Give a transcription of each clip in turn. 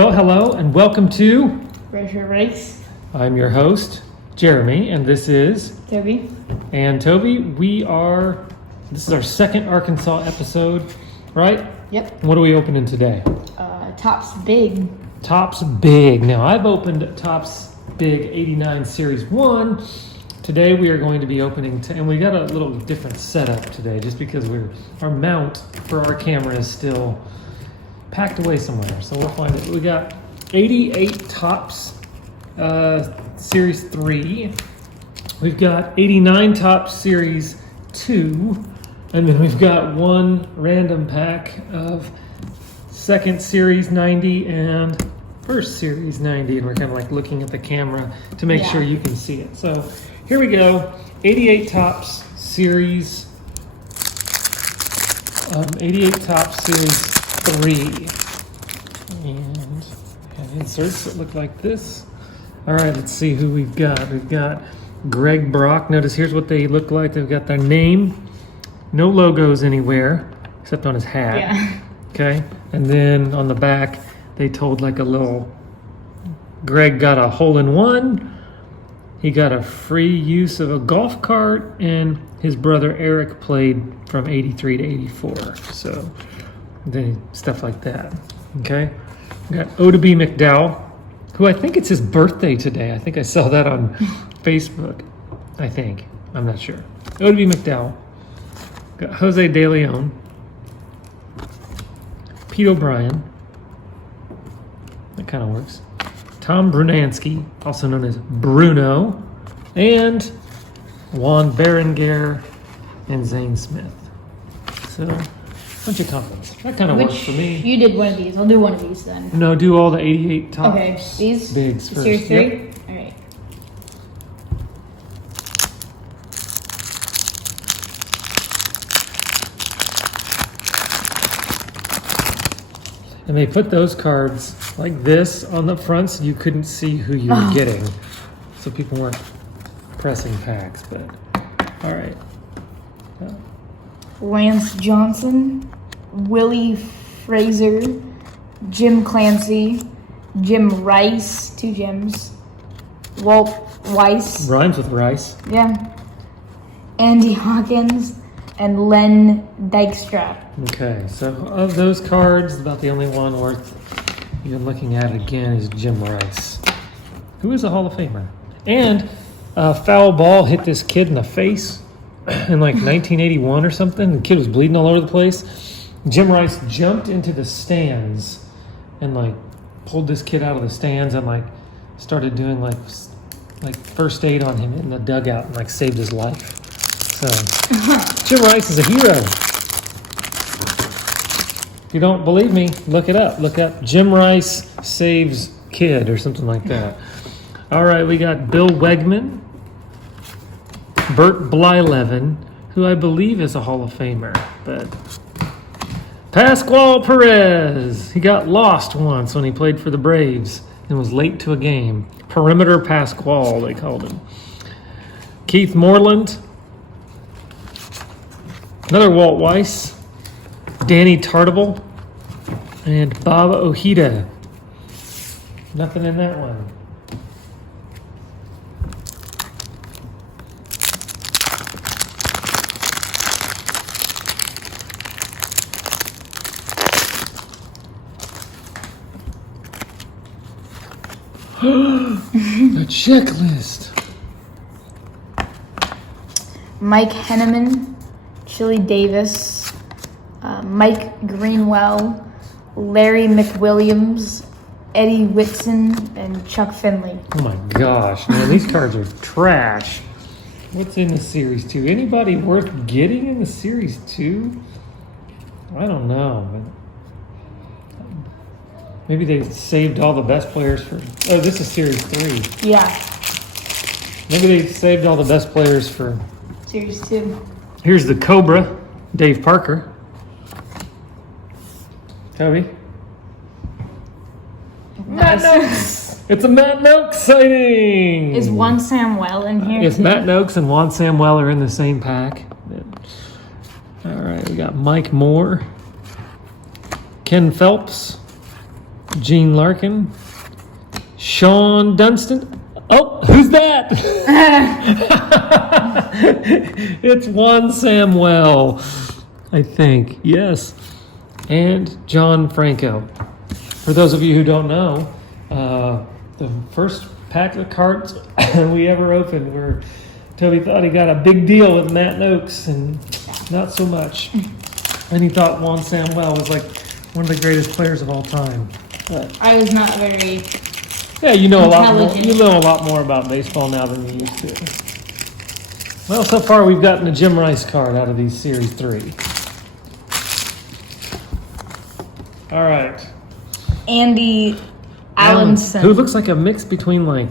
Well, hello and welcome to Treasure Race. I'm your host, Jeremy, and this is Toby. And Toby. This is our second Arkansas episode, right? Yep. What are we opening today? Topps Big. Topps Big. Now, I've opened Topps Big 89 Series 1. Today we are going to be opening, and we got a little different setup today just because our mount for our camera is still packed away somewhere. So we'll find it. We got 88 Topps Series 3. We've got 89 Topps Series 2. And then we've got one random pack of second Series 90 and first Series 90. And we're kind of like looking at the camera to make sure you can see it. So here we go. 88 Topps Series 3. And have inserts that look like this. All right, let's see who we've got. We've got Greg Brock. Notice here's what they look like. They've got their name. No logos anywhere except on his hat. Yeah. Okay. And then on the back, they told like a little, Greg got a hole-in-one. He got a free use of a golf cart, and his brother Eric played from 83 to 84. So then stuff like that. Okay. We got O.B. McDowell, who I think it's his birthday today. I think I saw that on Facebook. I think. I'm not sure. O.B. McDowell. Got Jose De Leon. Pete O'Brien. That kind of works. Tom Brunansky, also known as Bruno. And Juan Berenguer and Zane Smith. So, bunch of comments. That kind of works for me. You did one of these. I'll do one of these then. No, do all the 88 Topps Okay, these? Bigs first. Series 3? Yep. All right. And they put those cards like this on the front so you couldn't see who you were getting. So people weren't pressing packs, but all right. Lance Johnson, Willie Fraser, Jim Clancy, Jim Rice, 2 Jims, Walt Weiss. Rhymes with rice. Yeah. Andy Hawkins, and Len Dykstra. Okay, so of those cards, about the only one worth even looking at again is Jim Rice, who is a Hall of Famer. And a foul ball hit this kid in the face in like 1981 or something. The kid was bleeding all over the place. Jim Rice jumped into the stands and like pulled this kid out of the stands and like started doing like first aid on him in the dugout and like saved his life. So Jim Rice is a hero. If you don't believe me, look it up. Look up Jim Rice saves kid or something like that. All right, we got Bill Wegman, Bert Blyleven, who I believe is a Hall of Famer, but Pascual Perez. He got lost once when he played for the Braves and was late to a game. Perimeter Pascual, they called him. Keith Moreland, another Walt Weiss, Danny Tartable, and Bob Ojeda. Nothing in that one. A checklist. Mike Henneman, Chili Davis, Mike Greenwell, Larry McWilliams, Eddie Whitson, and Chuck Finley. Oh my gosh, man, these cards are trash. What's in the Series 2? Anybody worth getting in the Series 2? I don't know. Maybe they saved all the best players for... Oh, this is Series 3. Yeah. Maybe they saved all the best players for... Series 2. Here's the Cobra, Dave Parker. Toby? Matt Noakes! It's a Matt Noakes sighting! Is Juan Samuel in here? Yes, too? Matt Noakes and Juan Samuel are in the same pack. All right, we got Mike Moore, Ken Phelps, Gene Larkin. Sean Dunstan. Oh, who's that? It's Juan Samuel, I think. Yes. And John Franco. For those of you who don't know, the first pack of cards we ever opened where Toby thought he got a big deal with Matt Noakes, and not so much. And he thought Juan Samuel was like one of the greatest players of all time. But I was not very. yeah, you know a lot more. Intelligent. You know a lot more about baseball now than you used to. Well, so far we've gotten a Jim Rice card out of these Series 3. All right. Andy Allenson. Who looks like a mix between, like,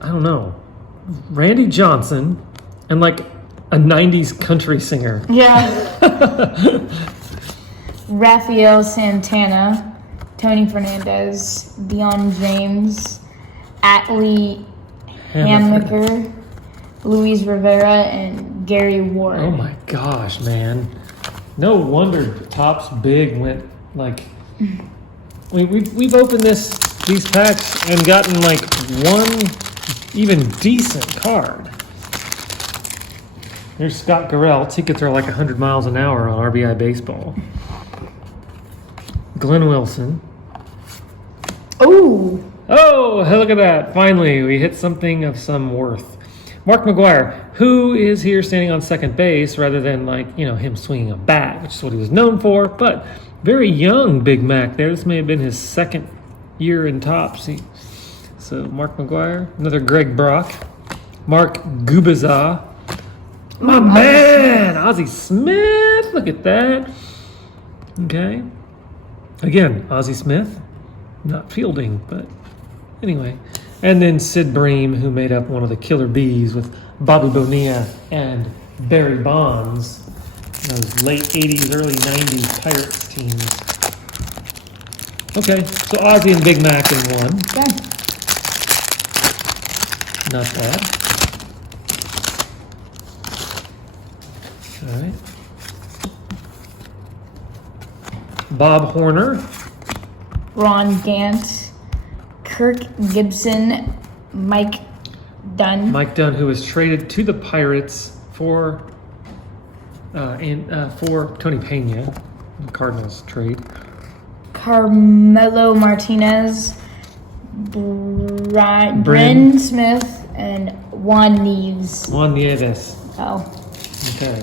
I don't know, Randy Johnson and like a 90s country singer. Yeah. Rafael Santana, Tony Fernandez, Dion James, Atlee Hammaker, Luis Rivera, and Gary Ward. Oh my gosh, man. No wonder Topps Big went like... We've opened these packs and gotten like one even decent card. There's Scott Garrell. He could throw like 100 miles an hour on RBI baseball. Glenn Wilson. Ooh. Oh, look at that. Finally, we hit something of some worth. Mark McGwire, who is here standing on second base rather than like, you know, him swinging a bat, which is what he was known for, but very young Big Mac there. This may have been his second year in Topps. So Mark McGwire, another Greg Brock, Mark Gubiza. My man, Ozzie Smith. Look at that. Okay. Again, Ozzie Smith, not fielding, but anyway. And then Sid Bream, who made up one of the killer bees with Bobby Bonilla and Barry Bonds. Those late 80s, early 90s Pirates teams. Okay, so Ozzie and Big Mac in one. Okay. Not bad. All right. Bob Horner. Ron Gant, Kirk Gibson, Mike Dunn. Mike Dunn, who was traded to the Pirates for Tony Pena, the Cardinals trade. Carmelo Martinez, Bryn Smith, and Juan Neves. Juan Nieves. Oh. Okay.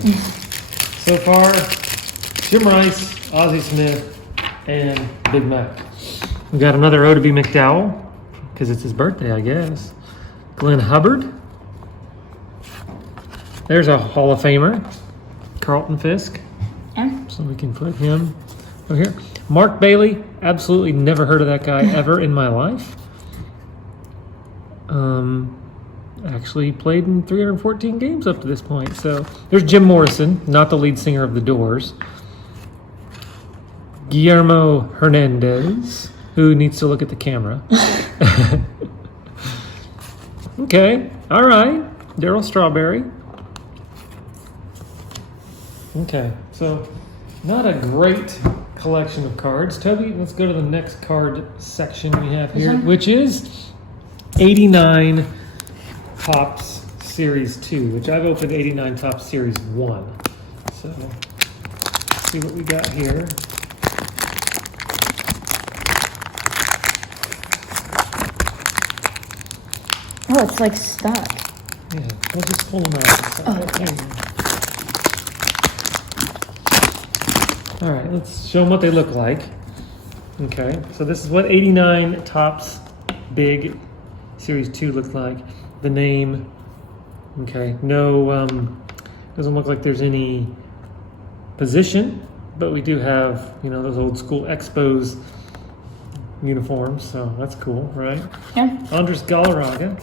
So far, Jim Rice, Ozzie Smith, and Big Mac. We got another O to B McDowell, because it's his birthday, I guess. Glenn Hubbard. There's a Hall of Famer, Carlton Fisk. Yeah. So we can put him over here. Mark Bailey. Absolutely never heard of that guy ever in my life. Actually played in 314 games up to this point. So there's Jim Morrison, not the lead singer of The Doors. Guillermo Hernandez, who needs to look at the camera. Okay, all right. Darryl Strawberry. Okay, so not a great collection of cards. Toby, let's go to the next card section we have here, which is 89 Topps Series 2, which I've opened 89 Topps Series 1. So, let's see what we got here. Oh, it's like stuck. Yeah, we'll just pull them out. Oh, okay. All right, let's show them what they look like. Okay, so this is what 89 Topps Big Series 2 looks like. The name, okay, no, doesn't look like there's any position, but we do have, you know, those old school Expos uniforms, so that's cool, right? Yeah. Andres Galarraga.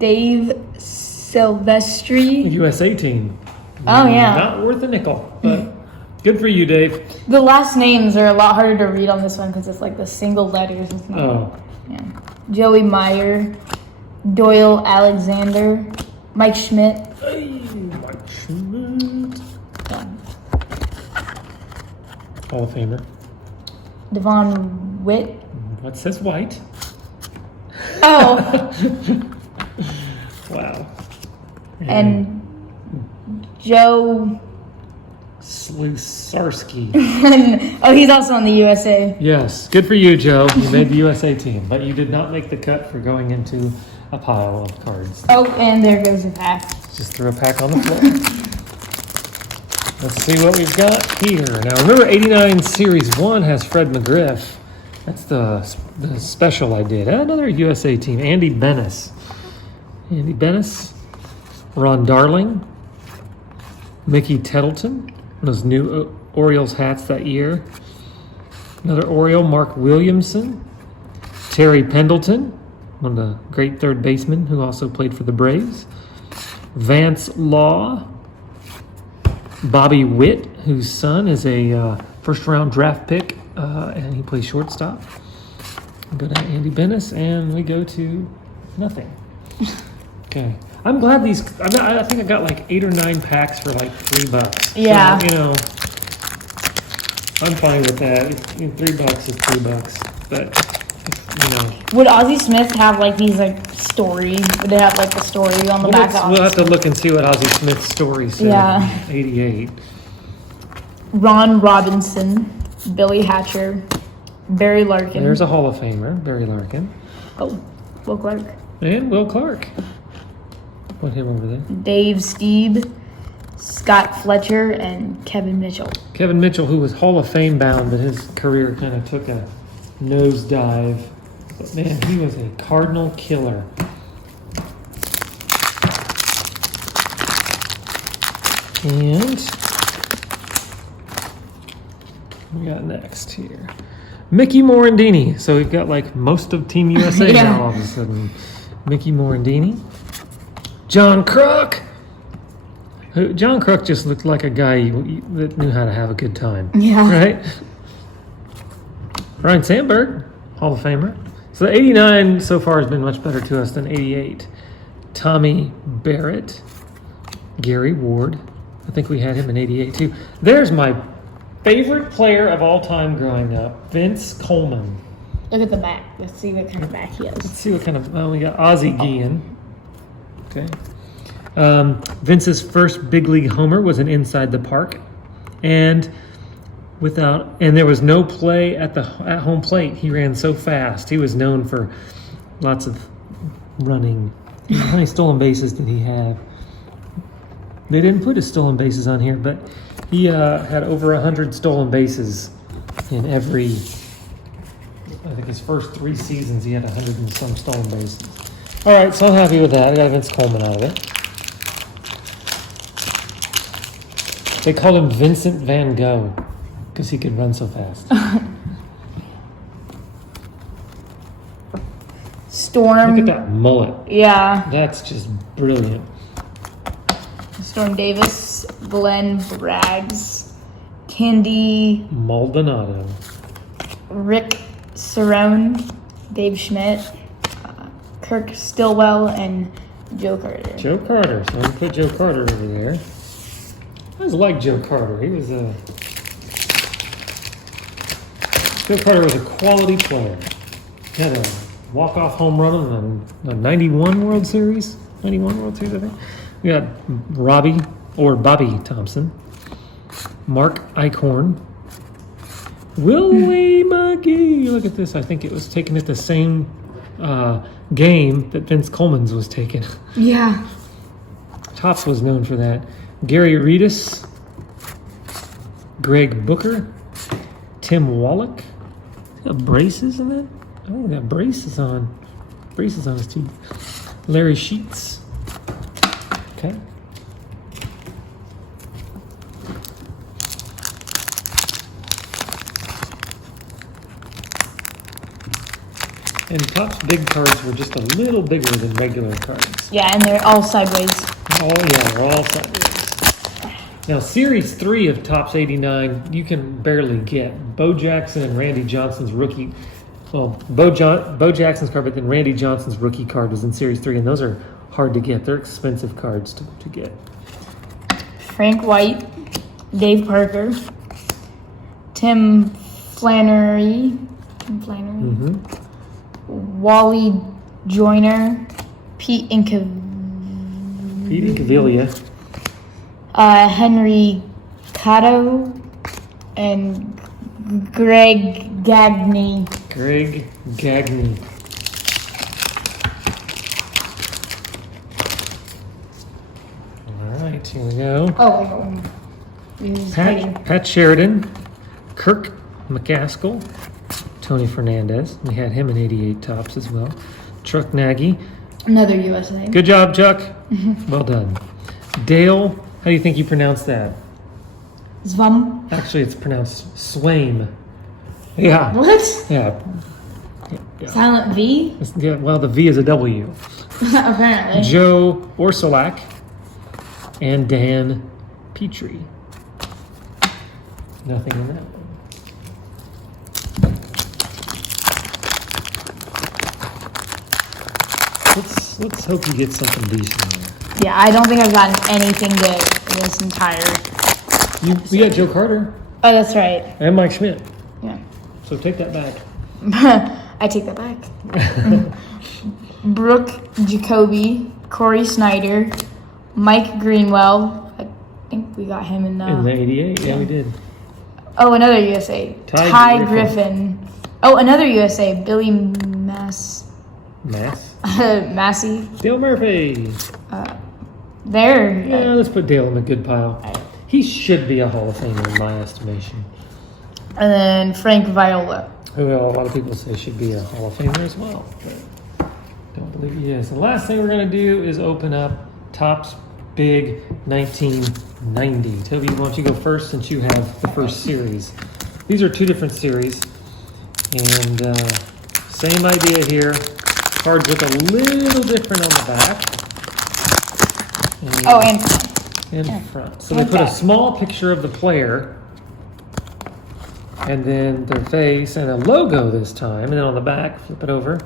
Dave Silvestri. USA team. Oh, yeah. Not worth a nickel, but good for you, Dave. The last names are a lot harder to read on this one because it's like the single letters. It's not. Oh. Yeah. Joey Meyer, Doyle Alexander, Mike Schmidt. Hey, Mike Schmidt. Yeah. Hall of Famer. Devon Witt. What says white? Oh, Wow. and Joe. Slusarski. Oh, he's also on the USA. Yes, good for you, Joe. You made the USA team, but you did not make the cut for going into a pile of cards. Oh, and there goes the pack. Just threw a pack on the floor. Let's see what we've got here. Now, remember, 89 Series 1 has Fred McGriff. That's the special I did. Another USA team, Andy Bennis. Andy Bennis. Ron Darling. Mickey Tettleton. Those new Orioles hats that year. Another Oriole, Mark Williamson. Terry Pendleton, one of the great third basemen who also played for the Braves. Vance Law. Bobby Witt, whose son is a first-round draft pick, and he plays shortstop. We go to Andy Bennis, and we go to nothing. Okay. I'm glad these. I think I got like 8 or 9 packs for like $3. Yeah. So, I'm fine with that. $3 is $3, but Would Ozzie Smith have like these like story? Would they have like the story on the back? We'll have to look and see what Ozzie Smith's story said. Yeah. 88. Ron Robinson, Billy Hatcher, Barry Larkin. There's a Hall of Famer, Barry Larkin, Oh, Will Clark. and Will Clark. Put him over there. Dave Steeb, Scott Fletcher, and Kevin Mitchell. Kevin Mitchell, who was Hall of Fame bound, but his career kind of took a nosedive. But man, he was a Cardinal killer. And what we got next here? Mickey Morandini. So we've got like most of Team USA Yeah. now all of a sudden. Mickey Morandini. John Kruk. John Kruk just looked like a guy that knew how to have a good time. Yeah. Right? Ryan Sandberg, Hall of Famer. So the 89 so far has been much better to us than 88. Tommy Barrett. Gary Ward. I think we had him in 88 too. There's my favorite player of all time growing up, Vince Coleman. Look at the back. Let's see what kind of back he Let's has. see what kind of, we got Ozzie Guillen. Okay. Vince's first big league homer was an inside the park. And there was no play at home plate. He ran so fast. He was known for lots of running. How many stolen bases did he have? They didn't put his stolen bases on here, but he had over 100 stolen bases in every, I think his first 3 seasons he had 100 and some stolen bases. All right, so I'm happy with that. I got Vince Coleman out of it. They called him Vincent Van Gogh because he could run so fast. Storm. Look at that mullet. Yeah. That's just brilliant. Storm Davis, Glenn Braggs, Candy, Maldonado. Rick Cerrone, Dave Schmidt, Kirk Stillwell, and Joe Carter. Joe Carter. So I'm going to put Joe Carter over there. I always liked Joe Carter. Joe Carter was a quality player. He had a walk-off home run in the 91 World Series. 91 World Series, I think. We got Bobby Thompson, Mark Eichhorn, Willie McGee. Look at this. I think it was taken at the same game that Vince Coleman's was taken. Yeah. Topps was known for that. Gary Reedus, Greg Booker, Tim Wallach. Got braces in that? Oh, he got braces on his teeth. Larry Sheets. Okay. And Topps big cards were just a little bigger than regular cards. Yeah, and they're all sideways. Oh yeah, they're all sideways. Now, Series 3 of Topps 89, you can barely get. Bo Jackson and Randy Johnson's rookie. Well, Bo Jackson's card, but then Randy Johnson's rookie card is in Series 3, and those are hard to get. They're expensive cards to get. Frank White, Dave Parker, Tim Flannery. Mm-hmm. Wally Joyner. Pete Incaviglia. Henry Cotto. And Greg Gagne. Greg Gagne. All right, here we go. Oh, we got one more. Pat Sheridan, Kirk McCaskill, Tony Fernandez. We had him in 88 tops as well. Chuck Nagy. Another U.S. name. Good job, Chuck. Well done. Dale, how do you think you pronounce that? Zvam. Actually, it's pronounced Swaim. Yeah. What? Yeah. Silent V? Yeah. Well, the V is a W. Apparently. Joe Orsolak and Dan Petrie. Nothing in that one. Let's hope you get something decent here. Yeah, I don't think I've gotten anything good this entire. We got Joe Carter Oh, that's right. and Mike Schmidt. Yeah. So take that back. I take that back. Brooke Jacoby, Corey Snyder, Mike Greenwell. I think we got him in In the 88, yeah, we did. Oh, another USA. Ty Griffin. Oh, another USA. Billy Massey. Dale Murphy. There. Yeah, let's put Dale in the good pile. He should be a Hall of Famer in my estimation. And then Frank Viola. Who a lot of people say should be a Hall of Famer as well, but don't believe he is. The last thing we're going to do is open up Topps Big 1990. Toby, why don't you go first since you have the first series? These are two different series, and same idea here. Cards look a little different on the back. And front. So they put a small picture of the player, and then their face and a logo this time, and then on the back, flip it over.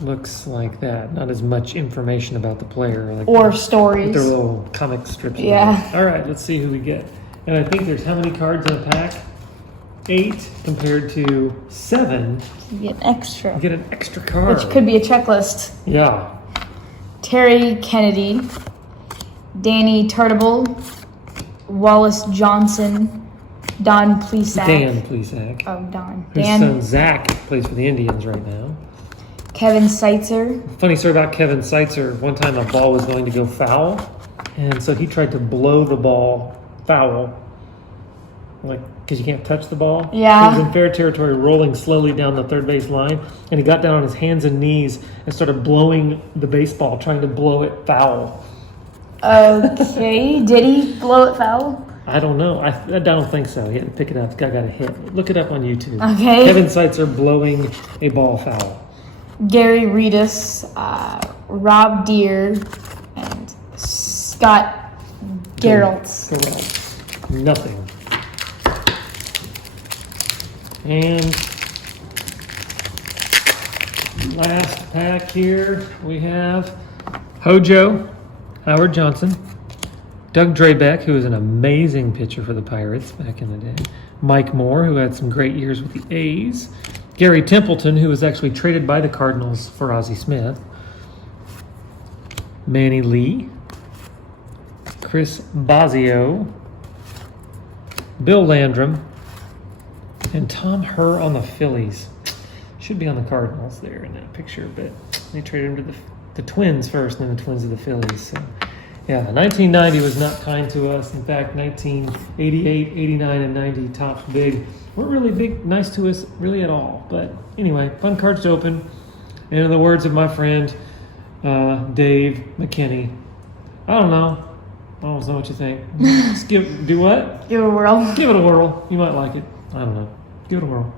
Looks like that. Not as much information about the player. Like or stories. Their little comic strips. Yeah. All right, let's see who we get. And I think there's how many cards in a pack? 8 compared to 7. You get extra. You get an extra card. Which could be a checklist. Yeah. Terry Kennedy, Danny Turtable, Wallace Johnson, Don Plesac. Dan Plesac. Oh, Don. His Dan. son Zach plays for the Indians right now. Kevin Seitzer. Funny story about Kevin Seitzer. One time a ball was going to go foul, and so he tried to blow the ball foul, like because you can't touch the ball. Yeah. He was in fair territory, rolling slowly down the third base line, and he got down on his hands and knees and started blowing the baseball, trying to blow it foul. Okay. Did he blow it foul? I don't know. I don't think so. He had to pick it up. The guy got a hit. Look it up on YouTube. Okay. Kevin Seitzer blowing a ball foul. Gary Reedus, Rob Deere, and Scott Geraltz. Correct. Nothing. And last pack here, we have Hojo, Howard Johnson, Doug Drabeck, who was an amazing pitcher for the Pirates back in the day, Mike Moore, who had some great years with the A's, Gary Templeton, who was actually traded by the Cardinals for Ozzie Smith, Manny Lee, Chris Bosio, Bill Landrum, and Tom Herr on the Phillies. Should be on the Cardinals there in that picture, but they traded him to the Twins first, and then the Twins to the Phillies. So, yeah, 1990 was not kind to us. In fact, 1988, 89, and 90 Topps Big weren't really big, nice to us really at all. But anyway, fun cards to open. And in the words of my friend Dave McKinney, I don't know what you think. Just do what? Give it a whirl. Give it a whirl. You might like it. I don't know. Give it a whirl.